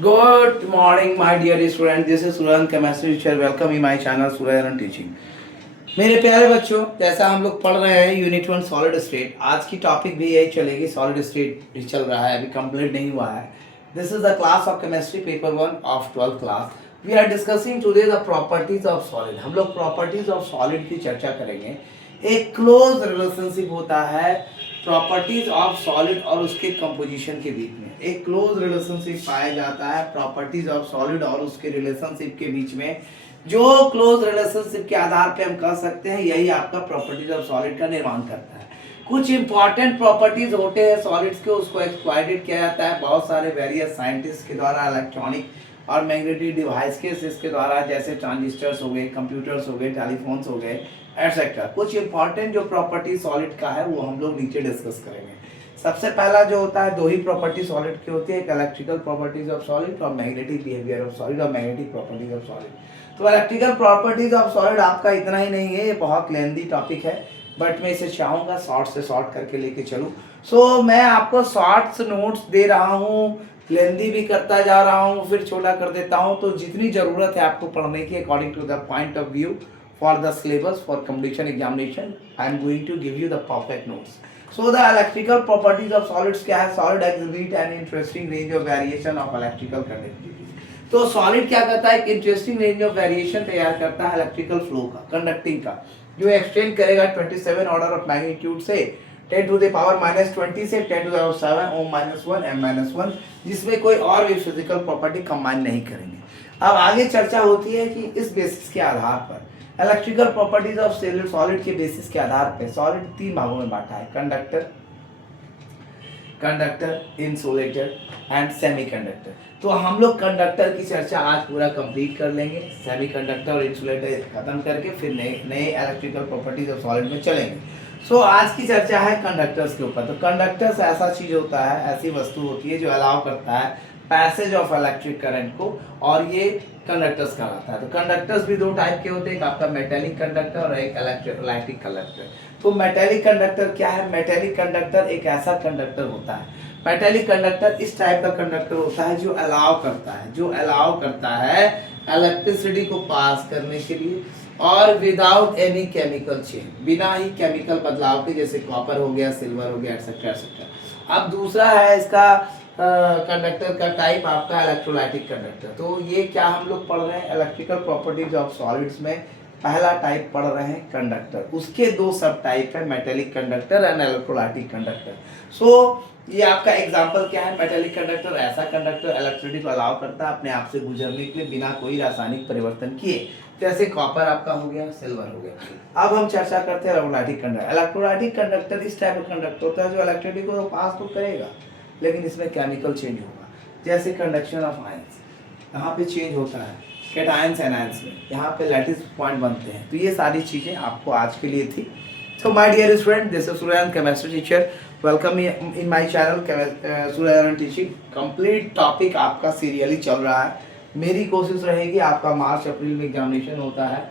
Good morning, my dear student. This is Suryan, chemistry teacher. Welcome in my channel Suryan Teaching. मेरे प्यारे बच्चों, जैसा हम लोग पढ़ रहे हैं यूनिट 1 सॉलिड स्टेट, आज की टॉपिक भी यही चलेगी. सॉलिड स्टेट चल रहा है, अभी कंप्लीट नहीं हुआ है. This is the class of chemistry paper 1 of 12th class. We are discussing today the properties of solid. हम लोग प्रॉपर्टीज ऑफ सॉलिड की चर्चा करेंगे. एक क्लोज रिलेशनशिप होता है प्रॉपर्टीज ऑफ सॉलिड और उसके कंपोजिशन के बीच में. एक क्लोज रिलेशनशिप पाया जाता है प्रॉपर्टीज ऑफ सॉलिड और उसके रिलेशनशिप के बीच में. जो क्लोज रिलेशनशिप के आधार पे हम कह सकते हैं यही आपका प्रॉपर्टीज ऑफ सॉलिड का निर्माण करता है. कुछ इंपॉर्टेंट प्रॉपर्टीज होते हैं सॉलिड्स के, उसको एक्सप्लॉइटेड किया जाता है बहुत सारे वेरियस साइंटिस्ट के द्वारा, इलेक्ट्रॉनिक और मैग्नेटिक डिवाइस के इसके द्वारा, जैसे ट्रांजिस्टर्स हो गए, कंप्यूटर्स हो गए, टेलीफोन्स हो गए, एटसेट्रा. कुछ इंपॉर्टेंट जो प्रॉपर्टी सॉलिड का है वो हम लोग नीचे डिस्कस करेंगे. सबसे पहला जो होता है, दो ही प्रॉपर्टी सॉलिड की होती है, एक इलेक्ट्रिकल प्रॉपर्टीज ऑफ सॉलिड और मैग्नेटिक बिहेवियर ऑफ सॉलिड और मैग्नेटिक प्रॉपर्टीज ऑफ सॉलिड. तो इलेक्ट्रिकल प्रॉपर्टीज ऑफ सॉलिड आपका इतना ही नहीं है, ये बहुत लेंदी टॉपिक है, बट मैं इसे चाहूँगा शॉर्ट से शॉर्ट करके लेके चलूँ. सो मैं आपको शॉर्ट्स नोट्स दे रहा हूँ, लेंदी भी करता जा रहा हूँ, फिर छोटा कर देता हूँ. तो जितनी ज़रूरत है आपको पढ़ने की according to the point of view for the syllabus for competition examination, I am going to give you the perfect notes. So the electrical properties of solids क्या है? Solid exhibit an interesting range of variation of electrical conductivity. तो solid क्या करता है? एक interesting range of variation तैयार करता है electrical flow का, conducting का, जो extend करेगा 27 order of magnitude से 10 to the power minus 20 से 10 to the power 7 Om minus 1 m minus 1, जिसमें कोई और भी फिजिकल प्रॉपर्टी कंबाइन नहीं करेंगे. अब आगे चर्चा होती है कि इस बेसिस के आधार पर इलेक्ट्रिकल प्रॉपर्टीज ऑफ सॉलिड के बेसिस के आधार पे सॉलिड तीन भागों में बांटा है, कंडक्टर, इंसुलेटर एंड सेमीकंडक्टर. तो हम लोग कंडक्टर की चर्चा आज पूरा कंप्लीट कर लेंगे, सेमीकंडक्टर और इंसुलेटर खत्म करके फिर नए इलेक्ट्रिकल प्रॉपर्टीज ऑफ सॉलिड में चलेंगे. सो आज की चर्चा है कंडक्टर्स के ऊपर. तो कंडक्टर्स ऐसा चीज होता है, ऐसी वस्तु होती है जो अलाउ करता है पैसेज ऑफ इलेक्ट्रिक करंट को, और ये कंडक्टर्स कहलाता है. तो कंडक्टर्स भी दो टाइप के होते हैं, एक आपका मेटेलिक कंडक्टर और एक इलेक्ट्रिक कंडक्टर. तो मेटेलिक कंडक्टर क्या है? मेटेलिक कंडक्टर एक ऐसा कंडक्टर होता है, मेटेलिक कंडक्टर इस टाइप का कंडक्टर होता है जो अलाउ करता है इलेक्ट्रिसिटी को पास करने के लिए, और विदाउट एनी केमिकल चेंज, बिना ही केमिकल बदलाव के, जैसे कॉपर हो गया, सिल्वर हो गया, एटसेट्रा एटसेट्रा. अब दूसरा है इसका कंडक्टर का टाइप आपका इलेक्ट्रोलाइटिक कंडक्टर. तो ये क्या हम लोग पढ़ रहे हैं इलेक्ट्रिकल प्रॉपर्टीज ऑफ सॉलिड्स में, पहला टाइप पढ़ रहे हैं कंडक्टर. उसके दो सब टाइप है, metallic conductor and electrolytic conductor. So ये आपका एग्जांपल क्या है? मेटेलिक कंडक्टर ऐसा कंडक्टर इलेक्ट्रिसिटी को अलाउ करता है अपने आप से गुजरने के लिए बिना कोई रासायनिक परिवर्तन किए, जैसे कॉपर आपका हो गया, सिल्वर हो गया. अब हम चर्चा करते हैं इलेक्ट्रोलाइटिक कंडक्टर. इलेक्ट्रोलाइटिक कंडक्टर इस टाइप का कंडक्टर होता है जो इलेक्ट्रिसिटी को पास तो करेगा लेकिन इसमें केमिकल चेंज होगा, जैसे कंडक्शन ऑफ आयंस, यहाँ पे चेंज होता है कैटायंस एनायंस में, यहाँ पे लैटिस पॉइंट बनते हैं. तो ये सारी चीज़ें आपको आज के लिए थी. So my dear student, this is Suryan, chemistry teacher. Welcome in my channel Suryan teaching. Complete topic आपका सीरियली चल रहा है. मेरी कोशिश रहेगी आपका मार्च अप्रैल में एग्जामिनेशन होता है,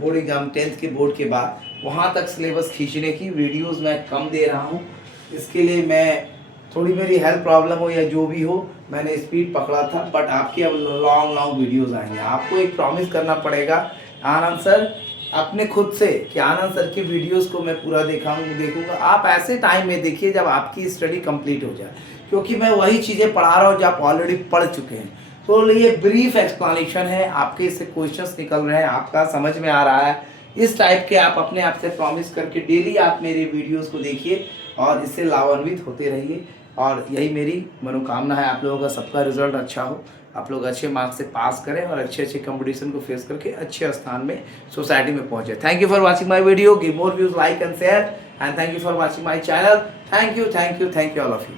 बोर्ड एग्जाम 10th के बोर्ड के बाद, वहाँ तक सिलेबस खींचने की. वीडियोज़ मैं कम दे रहा हूँ, इसके लिए मैं थोड़ी मेरी हेल्थ प्रॉब्लम हो या जो भी हो, मैंने स्पीड पकड़ा था, बट आपके अब लॉन्ग वीडियोस आएंगे. आपको एक प्रॉमिस करना पड़ेगा आनंद सर अपने खुद से कि आनंद सर के वीडियोस को मैं पूरा देखूंगा. आप ऐसे टाइम में देखिए जब आपकी स्टडी कंप्लीट हो जाए, क्योंकि मैं वही चीज़ें पढ़ा रहा हूँ जो आप ऑलरेडी पढ़ चुके हैं. तो ये ब्रीफ एक्सप्लेनेशन है, आपके इससे क्वेश्चंस निकल रहे हैं, आपका समझ में आ रहा है, इस टाइप के आप अपने आप से प्रॉमिस करके डेली आप मेरे वीडियोज़ को देखिए और इससे लाभान्वित होते रहिए. और यही मेरी मनोकामना है, आप लोगों का सबका रिजल्ट अच्छा हो, आप लोग अच्छे मार्क्स से पास करें और अच्छे कंपटीशन को फेस करके अच्छे स्थान में सोसाइटी में पहुंचे. Thank you for watching my video. Give more views, like and share, and thank you for watching my channel. Thank you all of you.